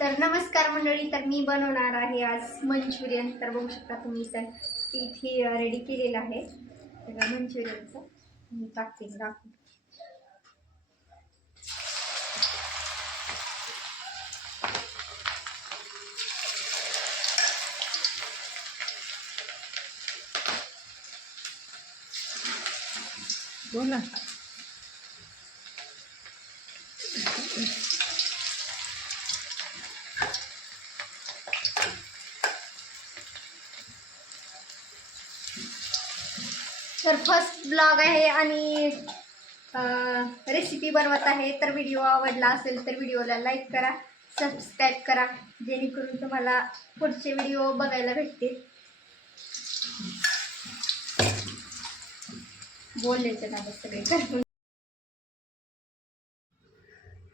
तर नमस्कार मंडळी. तर मी बनवणार आहे आज मंचुरियन. तर बघू शकता तुम्ही तर इथे रेडी केलेलं आहे मंचुरियनचं. मी टाकते दाखवते. बोला. तर फर्स्ट ब्लॉग आहे आणि रेसिपी बनवत आहे. तर व्हिडिओ आवडला असेल तर व्हिडिओला लाईक करा, सबस्क्राईब करा, जेणेकरून तुम्हाला पुढचे व्हिडिओ बघायला भेटतील. बोलायचं ना सगळे.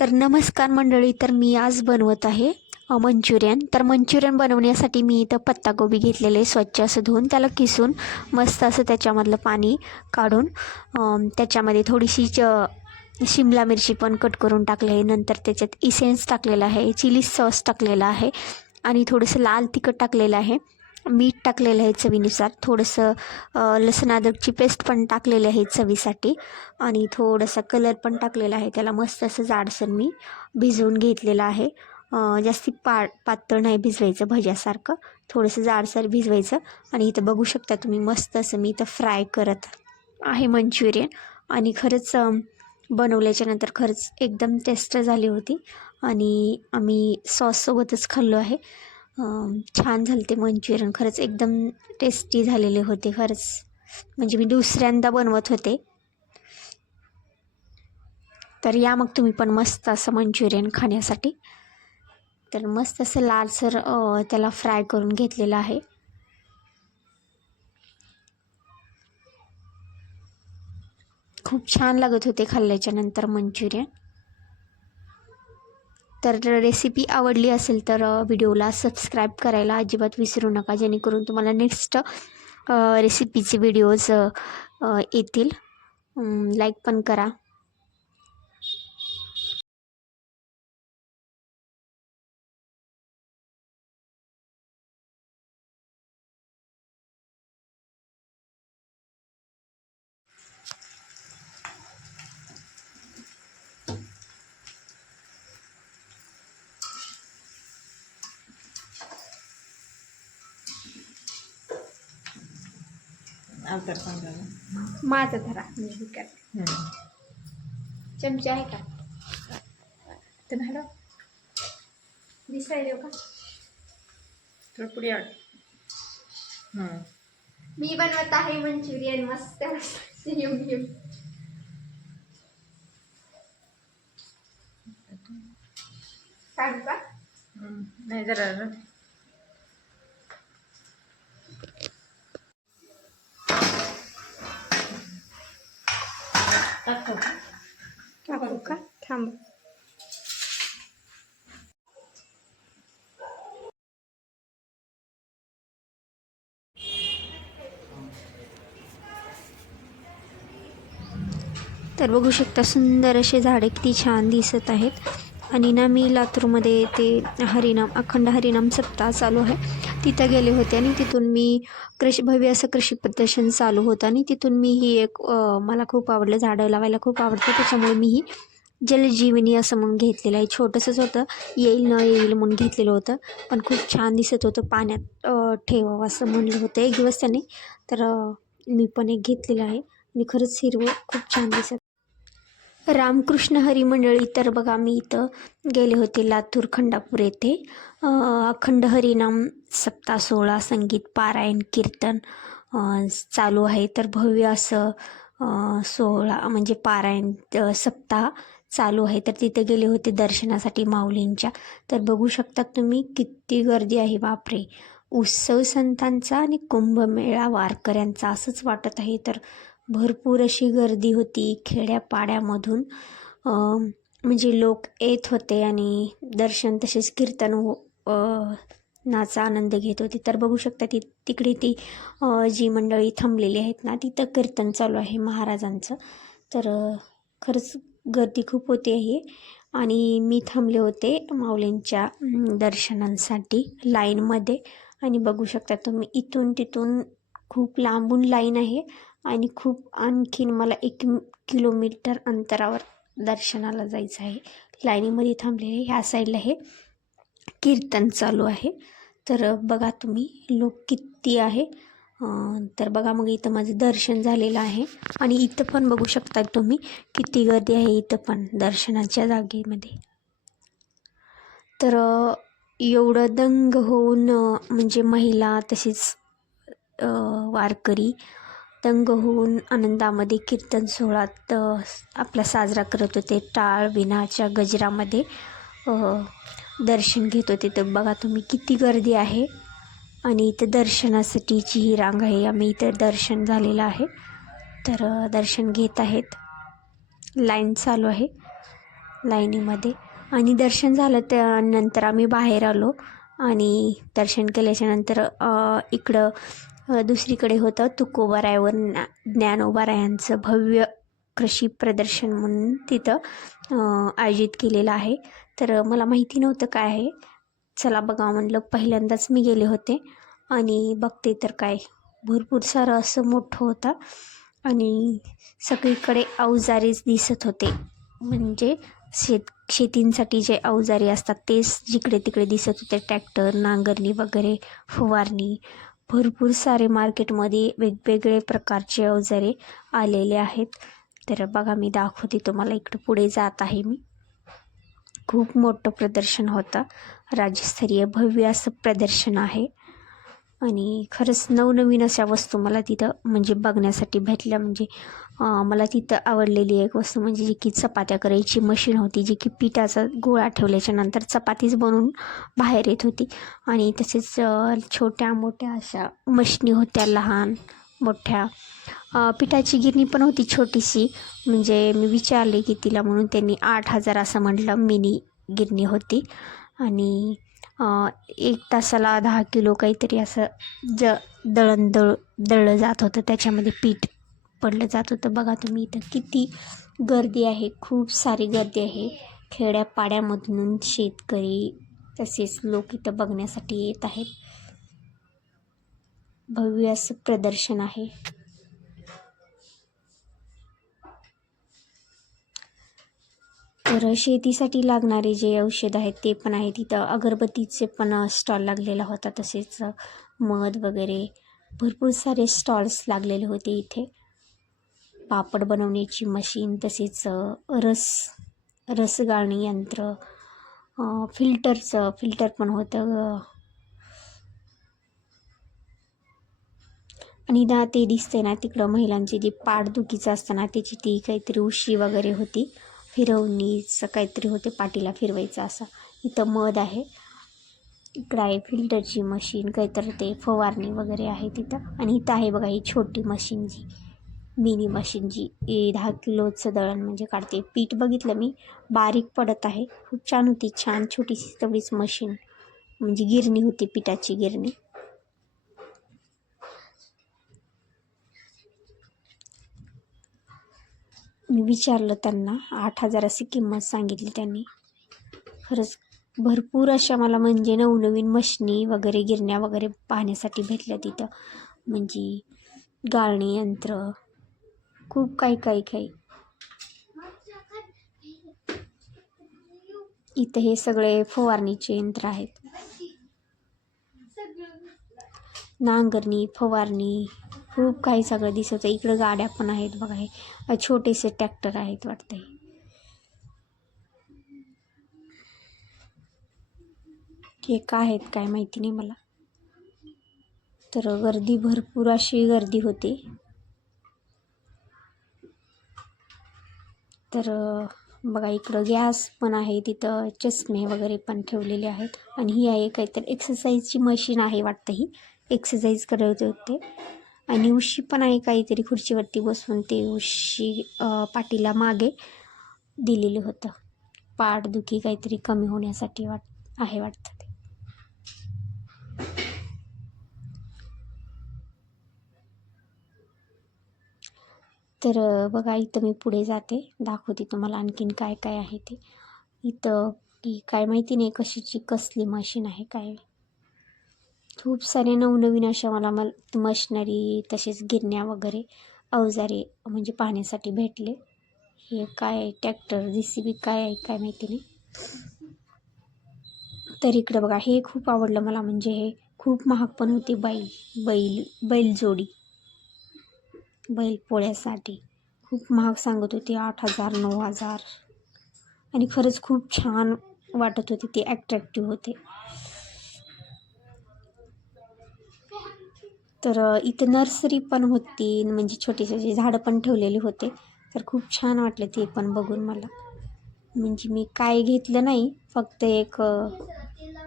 तर नमस्कार मंडळी. तर मी आज बनवत आहे मंचुरियन. तर मंचुरियन बनवण्यासाठी मी इथं पत्ताकोबी घेतलेले स्वच्छ असं धुवून त्याला किसून मस्त असं त्याच्यामधलं पाणी काढून त्याच्यामध्ये थोडीशी शिमला मिरची पण कट करून टाकली आहे. नंतर त्याच्यात इसेन्स टाकलेला आहे, चिली सॉस टाकलेला आहे आणि थोडंसं लाल तिखट टाकलेलं आहे, मीठ टाकलेलं आहे चवीनुसार, थोडंसं लसूण अद्रकची पेस्ट पण टाकलेली आहे चवीसाठी आणि थोडासा कलर पण टाकलेला आहे. त्याला मस्त असं जाडसर मी भिजवून घेतलेलं आहे. जास्ती पातळ नाही भिजवायचं, भज्यासारखं थोडंसं जाडसर भिजवायचं. आणि इथं बघू शकता तुम्ही मस्त असं मी इथं फ्राय करत आहे मंचुरियन. आणि खरंच बनवल्याच्या नंतर खरंच एकदम टेस्ट झाली होती आणि आम्ही सॉससोबतच खाल्लो आहे. छान झाले ते मंचुरियन, खरंच एकदम टेस्टी झालेले होते. खरंच म्हणजे मी दुसऱ्यांदा बनवत होते. तर या मग तुम्ही पण मस्त असं मंचुरियन खाण्यासाठी. तर मस्त असं लालसर त्याला फ्राय करून घेतलेलं आहे. खूप छान लागत होते खाल्ल्याच्या नंतर मंचुरियन. तर रेसिपी आवडली असेल तर व्हिडिओला सबस्क्राईब करायला अजिबात विसरू नका, जेणेकरून तुम्हाला नेक्स्ट रेसिपीचे व्हिडिओज येतील. लाईक पण करा. अवतार सांगायला माझं धरा मी करते. चमचे आहे का तर मॅडम दिसायला का थोडं पुढे आड. मी बनवत आहे मंचुरियन मस्त मस्त येऊन येऊन. काढू का? नाही जरा टाकू का? थांब. तर बघू शकता सुंदर असे झाडे किती छान दिसत आहेत. आणि ना मी लातूरमध्ये ते हरिनाम अखंड हरिनाम सप्ताह चालू आहे तिथं गेले होते आणि तिथून मी भव्य असं कृषी प्रदर्शन चालू होतं आणि तिथून मी ही एक मला खूप आवडलं, झाडं लावायला खूप आवडतं, त्याच्यामुळे मी ही जलजीवनी असं म्हणून घेतलेलं आहे. छोटंसंच होतं, येईल न येईल म्हणून घेतलेलं होतं, पण खूप छान दिसत होतं. पाण्यात ठेवावं असं म्हणलं होतं एक दिवस त्याने, तर मी पण एक घेतलेलं आहे आणि खरंच हिरवं खूप छान दिसत. रामकृष्ण हरी मंडळी. तर बघा मी इथं गेले होते लातूर खंडापूर येथे. अखंड हरिनाम सप्ताह सोहळा, संगीत, पारायण, कीर्तन चालू आहे. तर भव्य असं सोहळा म्हणजे पारायण सप्ताह चालू आहे. तर तिथे गेले होते दर्शनासाठी माऊलींच्या. तर बघू शकता तुम्ही किती गर्दी आहे, बापरे. उत्सव संतांचा आणि कुंभमेळा वारकऱ्यांचा असंच वाटत आहे. तर भरपूर अशी गर्दी होती खेड्यापाड्यामधून. म्हणजे लोक येत होते आणि दर्शन तसेच कीर्तन नाचा आनंद घेत होते. तर बघू शकता तिकडे ती जी मंडळी थांबलेली आहेत ना, तिथं कीर्तन चालू आहे महाराजांचं. तर खरंच गर्दी खूप होती आहे आणि मी थांबले होते माऊलींच्या दर्शनांसाठी लाईनमध्ये. आणि बघू शकता तुम्ही इथून तिथून खूप लांबून लाईन आहे आणि खूप आणखीन मला 1 किलोमीटर अंतरावर दर्शनाला जायचं आहे. लाईनीमध्ये थांबलेले ह्या साईडला हे कीर्तन चालू आहे. तर बघा तुम्ही लोक किती आहे. तर बघा मग इथं माझं दर्शन झालेलं आहे. आणि इथं पण बघू शकता तुम्ही किती गर्दी आहे इथं पण दर्शनाच्या जागेमध्ये. तर एवढं दंग होऊन म्हणजे महिला तसेच वारकरी दंग होऊन आनंदामध्ये कीर्तन सोहळ्यात आपला साजरा करत होते. टाळ विणाच्या गजरामध्ये दर्शन घेत होते. तर बघा तुम्ही किती गर्दी आहे. आणि इथं दर्शनासाठीची ही रांग आहे. आम्ही इथं दर्शन झालेलं आहे. तर दर्शन घेत आहेत. लाईन चालू आहे लाईनीमध्ये. आणि दर्शन झालं त्यानंतर आम्ही बाहेर आलो. आणि दर्शन केल्याच्यानंतर इकडं दुसरीकडे होतं तुकोबारायवर ज्ञानोबारायांचं भव्य कृषी प्रदर्शन म्हणून तिथं आयोजित केलेलं आहे. तर मला माहिती नव्हतं काय आहे. चला बघा म्हणलं, पहिल्यांदाच मी गेले होते. आणि बघते तर काय भरपूर सारं असं मोठं होतं. आणि सगळीकडे अवजारेच दिसत होते. म्हणजे शेतींसाठी जे अवजारे असतात तेच जिकडे तिकडे दिसत होते. ट्रॅक्टर, नांगरणी वगैरे, फवारणी, भरपूर सारे मार्केटमध्ये वेगवेगळे प्रकारचे अवजारे आलेले आहेत. तर बघा मी दाखवते तुम्हाला. इकडं पुढे जात आहे मी. खूप मोठं प्रदर्शन होतं. राज्यस्तरीय भव्य असं प्रदर्शन आहे. आणि खरंच नवनवीन अशा वस्तू मला तिथं म्हणजे बघण्यासाठी भेटल्या. म्हणजे मला तिथं आवडलेली एक वस्तू म्हणजे जी की चपात्या करायची मशीन होती, जी की पिठाचा गोळा ठेवल्याच्या नंतर चपातीच बनवून बाहेर येत होती. आणि तसेच छोट्या मोठ्या अशा मशनी होत्या, लहान मोठ्या. पिठाची गिरणी पण होती छोटीशी. म्हणजे मी विचारले की तिला, म्हणून त्यांनी 8,000 असं म्हटलं. मिनी गिरणी होती. आणि 1 तासाला 10 किलो काहीतरी असं दळलं जात होतं. त्याच्यामध्ये पीठ पडलं जात होतं. बघा तुम्ही इथं किती गर्दी आहे. खूप सारी गर्दी आहे. खेड्यापाड्यामधून शेतकरी तसेच लोक इथं बघण्यासाठी येत आहेत. भव्य असं प्रदर्शन आहे. तर शेतीसाठी लागणारे जे औषध आहेत ते पण आहे तिथं. अगरबत्तीचे पण स्टॉल लागलेला होता. तसेच मध वगैरे भरपूर सारे स्टॉल्स लागलेले होते इथे. पापड बनवण्याची मशीन, तसेच रस गाळणी यंत्र, फिल्टर पण होतं. आणि ना ते दिसते ना तिकडं महिलांची जी पाठदुखीचं असतं ना त्याची ती काहीतरी उशी वगैरे होती. फिरवणीचं काहीतरी होते, पाठीला फिरवायचं असं. इथं मध आहे. इकडं आहे फिल्टरची मशीन, काहीतरी ते फवारणी वगैरे आहे तिथं. आणि इथं आहे बघा ही छोटी मशीन, जी मिनी मशीन, जी 10 किलोचं दळण म्हणजे काढते. पीठ बघितलं मी, बारीक पडत आहे. खूप छान होती, छान छोटीशी तेवढीच मशीन. म्हणजे गिरणी होती, पिठाची गिरणी. मी विचारलं त्यांना, 8,000 अशी किंमत सांगितली त्यांनी. खरंच भरपूर अशा मला म्हणजे नवनवीन मशनी वगैरे, गिरण्या वगैरे पाहण्यासाठी भेटल्या तिथं. म्हणजे गाळणी यंत्र, खूप काही. इथं हे सगळे फवारणीचे यंत्र आहेत. नांगरणी, फवारणी, खूप काही सगळं दिसत आहे. इकडं गाड्या पण आहेत बघा. हे छोटेसे ट्रॅक्टर आहेत वाटतं. हे काय आहेत काय माहिती नाही मला. तर गर्दी भरपूर अशी गर्दी होती. तर बघा इकडं गॅस पण आहे तिथं. चष्मे वगैरे पण ठेवलेले आहेत. आणि ही आहे काहीतरी एक्सरसाइजची मशीन आहे वाटतं. ही एक्सरसाइज करत होते. आणि उशी पण आहे काहीतरी, खुर्चीवरती बसून ते उशी पाठीला मागे दिलेलं होतं. पाठदुखी काहीतरी कमी होण्यासाठी आहे वाटतं ते. तर बघा इथं मी पुढे जाते, दाखवते तुम्हाला आणखीन काय काय आहे ते. इथं की काय माहिती नाही कशाची कसली मशीन आहे काय. खूप सारे नवनवीन अशा मला मशिनरी तसेच गिरण्या वगैरे अवजारे म्हणजे पाहण्यासाठी भेटले. हे काय ट्रॅक्टर JCB काय आहे काय माहिती नाही. तर इकडं बघा हे खूप आवडलं मला, म्हणजे हे खूप महाग पण होते. बैलजोडी बैल पोळ्यासाठी खूप महाग सांगत होते, 8,000 9,000. आणि खरंच खूप छान वाटत होते, ते ॲट्रॅक्टिव्ह होते. तर इथे नर्सरी पण होती, म्हणजे छोटे छोटे झाडं पण ठेवलेले होते. तर खूप छान वाटले ते पण बघून मला. म्हणजे मी काय घेतलं नाही, फक्त एक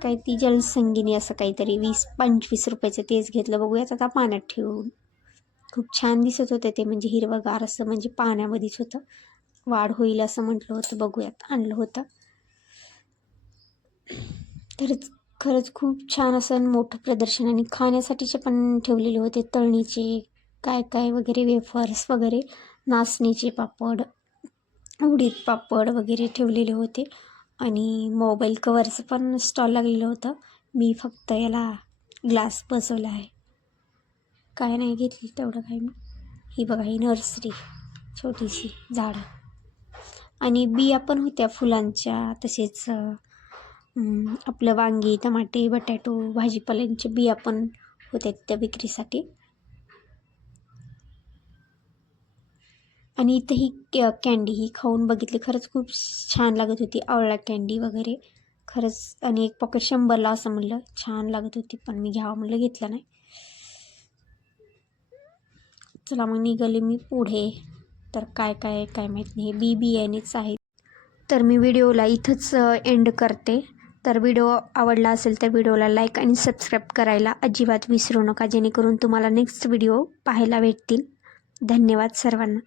काय ती जलसंगिनी असं काहीतरी 20-25 रुपयाचं तेच घेतलं. बघूयात आता पाण्यात ठेवून. खूप छान दिसत होते ते, म्हणजे हिरवंगार असं, म्हणजे पाण्यामध्येच होतं. वाढ होईल असं म्हटलं होतं, बघूयात आणलं होतं. तर खरंच खूप छान असं मोठं प्रदर्शन. आणि खाण्यासाठीचे पण ठेवलेले होते, तळणीचे काय काय वगैरे, वेफर्स वगैरे, नाचणीचे पापड, उडीद पापड वगैरे ठेवलेले होते. आणि मोबाईल कवरचं पण स्टॉल लागलेलं होतं. मी फक्त याला ग्लास बसवला आहे, काय नाही घेतली तेवढं काय मी. ही बघा ही नर्सरी, छोटीशी झाडं आणि बिया पण होत्या फुलांच्या. तसेच आपलं वांगी, टमाटे, बटॅटो, भाजीपाल्यांच्या बिया पण होत्या त्या विक्रीसाठी. आणि इथं ही कॅन्डी ही खाऊन बघितली, खरंच खूप छान लागत होती. आवळा कॅन्डी वगैरे खरंच. आणि एक पॉकेट 100ला असं म्हणलं, छान लागत होती, पण मी घ्यावं म्हणलं घेतलं नाही. चला मग निघाले मी पुढे. तर काय माहीत नाही, हे बियाणेच आहेत. तर मी व्हिडिओला इथंच एंड करते. तर व्हिडिओ आवडला असेल तर व्हिडिओला लाईक आणि सबस्क्राईब करायला अजिबात विसरू नका, जेणेकरून तुम्हाला नेक्स्ट व्हिडिओ पाहायला भेटतील. धन्यवाद सर्वांना.